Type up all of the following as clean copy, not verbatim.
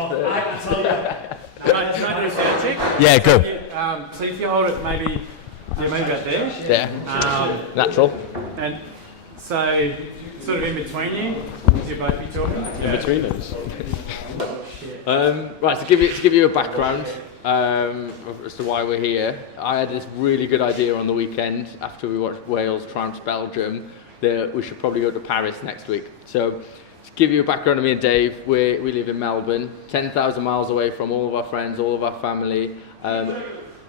Can I do a sound check? Yeah, go. So if you hold it maybe about there. Yeah. Natural. And so sort of in between you, you'll both be talking. In between us. Right, to give you a background as to why we're here, I had this really good idea on the weekend after we watched Wales trounce Belgium that we should probably go to Paris next week. So to give you a background on me and Dave, we live in Melbourne, 10,000 miles away from all of our friends, all of our family.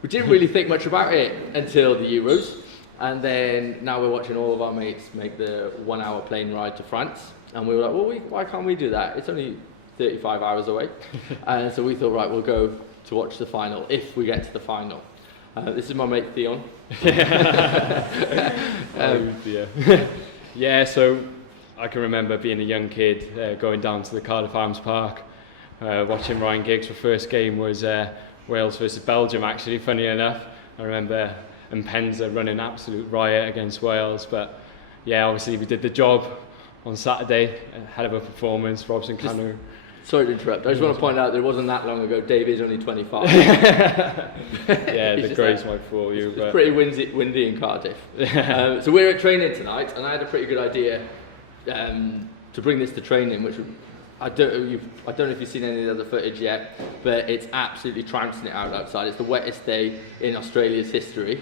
We didn't really think much about it until the Euros, and then now we're watching all of our mates make the 1 hour plane ride to France, and we were like, well, why can't we do that? It's only 35 hours away. And so we thought, right, we'll go to watch the final if we get to the final. This is my mate Theon. Yeah, so I can remember being a young kid going down to the Cardiff Arms Park, watching Ryan Giggs. My first game was Wales versus Belgium, actually, funny enough. I remember Mpenza running absolute riot against Wales, but yeah, obviously we did the job on Saturday, a hell of a performance. Robson Canu. Sorry to interrupt, I just want to point out that it wasn't that long ago. Dave is only 25. Yeah, the grace might fool you. It's pretty windy in Cardiff. So we're at training tonight, and I had a pretty good idea to bring this to training, which I don't know if you've seen any of the other footage yet, but it's absolutely trouncing it out outside. It's the wettest day in Australia's history.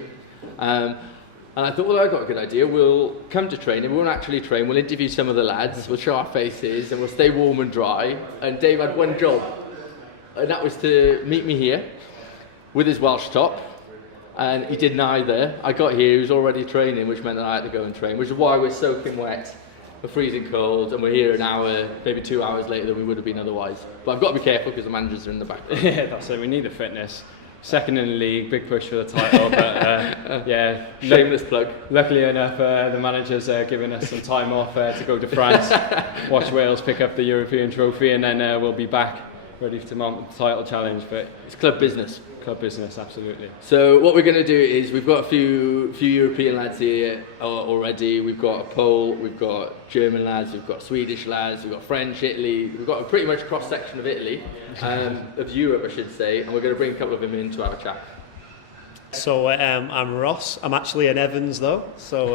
And I thought, well, I've got a good idea. We'll come to training, we won't actually train, we'll interview some of the lads, we'll show our faces, and we'll stay warm and dry. And Dave had one job, and that was to meet me here with his Welsh top. And he did neither. I got here, he was already training, which meant that I had to go and train, which is why we're soaking wet, we're freezing cold, and we're here an hour, maybe 2 hours later than we would have been otherwise. But I've got to be careful because the managers are in the background. Yeah, that's it, we need the fitness. Second in the league, big push for the title, but yeah. Shameless plug. Luckily enough, the manager's given us some time off to go to France, watch Wales pick up the European trophy, and then we'll be back ready to mount the title challenge. But it's club business. Club business, absolutely. So what we're going to do is we've got a few European lads here already. We've got a Pole, we've got German lads, we've got Swedish lads, we've got French, Italy. We've got a pretty much cross section of Italy, of Europe, I should say. And we're going to bring a couple of them in to have a chat. So I'm Ross. I'm actually an Evans though. So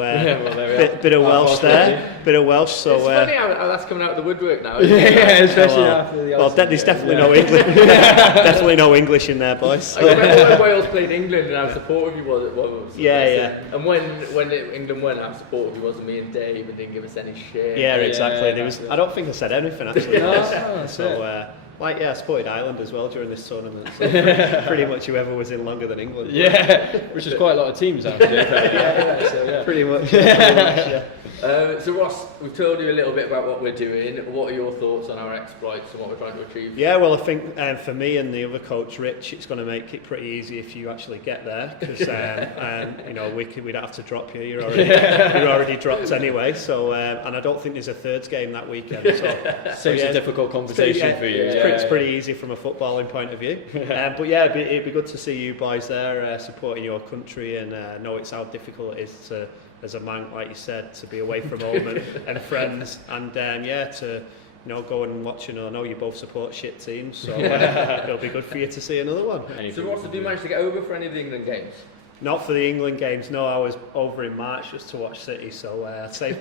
bit of Welsh there. Bit of Welsh. So it's funny how that's coming out of the woodwork now. Yeah, especially after the. Well, there's definitely no English. Definitely no English in there, boys. I remember when Wales played England and how supportive he was. Yeah. And when England won, how supportive he was of me and Dave, and didn't give us any shit. Yeah, exactly. There was. I don't think I said anything actually. So. I supported Ireland as well during this tournament. So pretty much whoever was in longer than England. Yeah, which is quite a lot of teams actually. Yeah. Pretty much. So Ross, we've told you a little bit about what we're doing. What are your thoughts on our exploits and what we're trying to achieve? Yeah, well, I think for me and the other coach, Rich, it's going to make it pretty easy if you actually get there, because we don't have to drop you. You're already dropped anyway. So and I don't think there's a thirds game that weekend. So Seems a difficult conversation for you. It's pretty easy from a footballing point of view. But yeah, it'd be good to see you boys there supporting your country, and know it's how difficult it is to, as a man, like you said, to be away from home and friends, and to go and watch. I know you both support shit teams, so it'll be good for you to see another one. So Ross, have you managed to get over for any of the England games? Not for the England games, no. I was over in March just to watch City, so save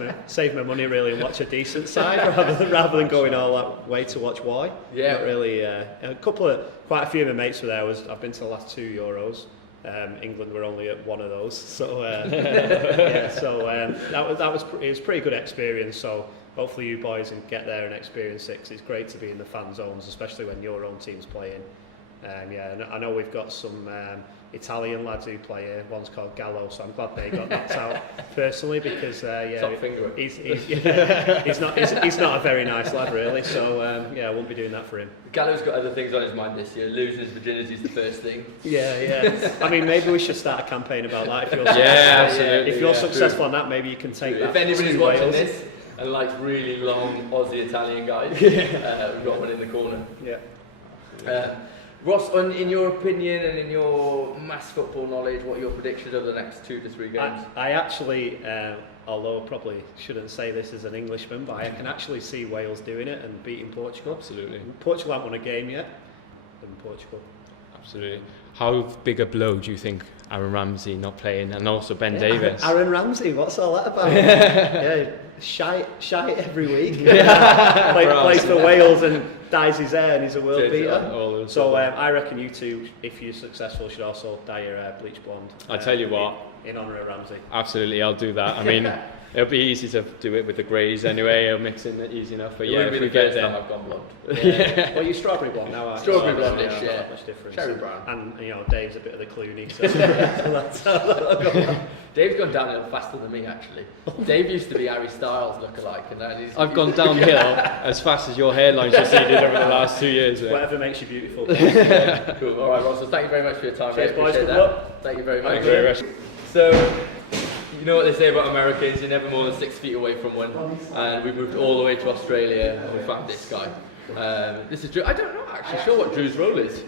my money really and watch a decent side rather than going all that way to watch Y. Yeah. Not really. Quite a few of my mates were there. I've been to the last 2 Euros. England were only at one of those, so it was a pretty good experience. So hopefully you boys can get there and experience it, 'cause it's great to be in the fan zones, especially when your own team's playing. And I know we've got some Italian lads who play here. One's called Gallo, so I'm glad they got knocked out personally, because he's not a very nice lad really. So I won't be doing that for him. Gallo's got other things on his mind this year. Losing his virginity is the first thing. Yeah. I mean, maybe we should start a campaign about that. If you're successful on that, maybe you can take that. If anybody's to watching Wales. this and likes really long Aussie Italian guys, we've got one in the corner. Yeah. Ross, in your opinion and in your mass football knowledge, what are your predictions over the next 2 to 3 games? I actually although I probably shouldn't say this as an Englishman, but I can actually see Wales doing it and beating Portugal. Absolutely. Portugal haven't won a game yet, and Portugal. Absolutely. How big a blow do you think Aaron Ramsey not playing, and also Ben Davis? Aaron Ramsey, what's all that about? Yeah, shite every week. Plays for Wales and dyes his hair, and he's a world beater. So I reckon you two, if you're successful, should also dye your hair bleach blonde. I tell you what, in honour of Ramsey. absolutely, I'll do that. I mean, it'll be easy to do it with the greys anyway. It'll mix in it easy enough. But yeah, if we get time there, I've gone blonde. Yeah. Well, you're strawberry blonde now, aren't you? Strawberry So, blondish, not yeah. that much difference. Cherry brown. And you know, Dave's a bit of the Clooney. So that's Dave's gone downhill faster than me, actually. Dave used to be Harry Styles lookalike, and now I've gone downhill as fast as your hairline's receded over the last 2 years. Whatever makes you beautiful. Cool. All right, Ross. So thank you very much for your time. Cheers, mate. boys. Appreciate Good that. luck. Thank you very much. Thank you very much. So, you know what they say about Americans, you're never more than 6 feet away from one. And we moved all the way to Australia and we found this guy. This is Drew. I don't know actually sure what Drew's role is.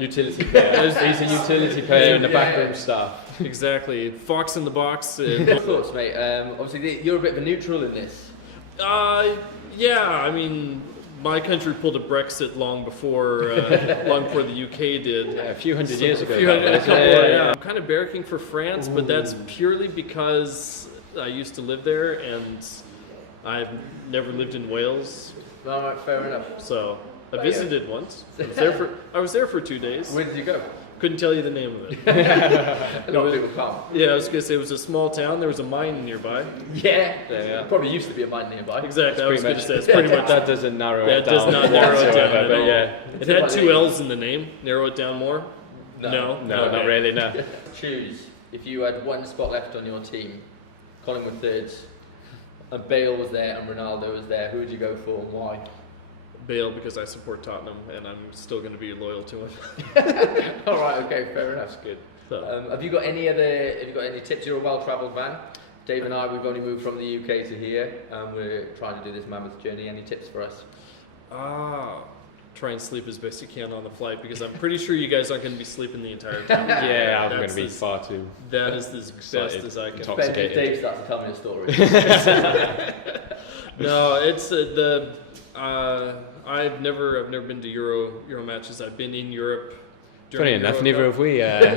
Utility player. He's a utility player in the backroom staff. Exactly. Fox in the box. Your thoughts, mate? Obviously, you're a bit of a neutral in this. Yeah, I mean, my country pulled a Brexit long before the UK did. Yeah, a few hundred years ago. I'm kind of barracking for France, but that's purely because I used to live there and I've never lived in Wales. All right, fair enough. So I visited once. I was there for 2 days. Where did you go? Couldn't tell you the name of it. A lot of people can't. Yeah, I was gonna say it was a small town. There was a mine nearby. Yeah. Probably used to be a mine nearby. Exactly. I was gonna say it's pretty much That doesn't narrow it That down. does not narrow it down at but all. yeah. It had 2 L's in the name. Narrow it down more? No. No, Okay. not really, no. Choose. If you had one spot left on your team, Collingwood thirds, and Bale was there and Ronaldo was there, who would you go for and why? Bale, because I support Tottenham and I'm still going to be loyal to him. All right, okay, fair enough. That's good. So, Have you got any tips? You're a well-travelled man. Dave and I, we've only moved from the UK to here, and we're trying to do this mammoth journey. Any tips for us? try and sleep as best you can on the flight because I'm pretty sure you guys aren't going to be sleeping the entire time. Yeah, I'm going That's to be as- far too. That is as best as I can. Intoxicated. Dave starts to tell me a story. No, it's I've never been to Euro matches. I've been in Europe. Funny during enough, Euro neither Cup.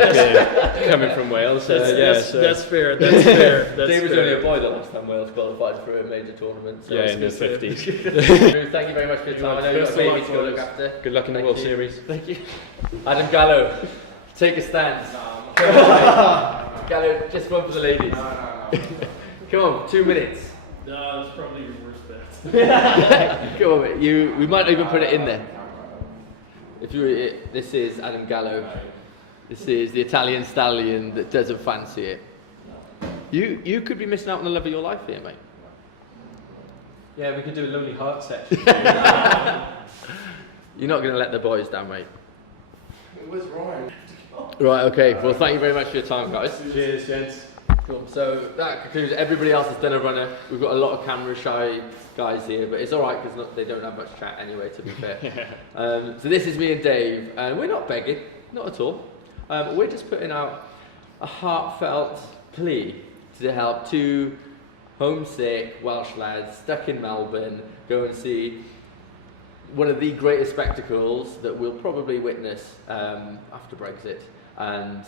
have we. Coming from Wales, That's fair. That's fair. That's Dave was fair. only a boy the last time Wales qualified for a major tournament. So yeah, I was in the gonna say- 50s. Drew, thank you very much for your time. I know you've got a Best of baby luck, to go look boys. after. Good luck in the Thank World you. Series. Thank you. Adam Gallo, take a stand. Come on, mate. Gallo, just one for the ladies. Come on, 2 minutes. No, that's probably your worst bet. Come on, mate. We might even put it in there. This is Adam Gallo. This is the Italian stallion that doesn't fancy it. You could be missing out on the love of your life here, mate. Yeah, we could do a Lonely Heart section. You're not going to let the boys down, mate. It was wrong. Right, okay. Well, thank you very much for your time, guys. Cheers, gents. Cool. So that concludes. Everybody else has done a runner. We've got a lot of camera shy guys here, but it's all right because they don't have much chat anyway. To be fair. So this is me and Dave, and we're not begging, not at all. We're just putting out a heartfelt plea to help 2 homesick Welsh lads stuck in Melbourne go and see one of the greatest spectacles that we'll probably witness after Brexit, and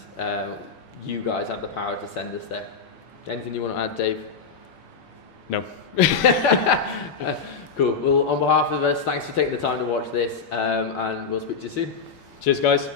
you guys have the power to send us there. Anything you want to add, Dave? No. Cool. Well, on behalf of us, thanks for taking the time to watch this, and we'll speak to you soon. Cheers, guys.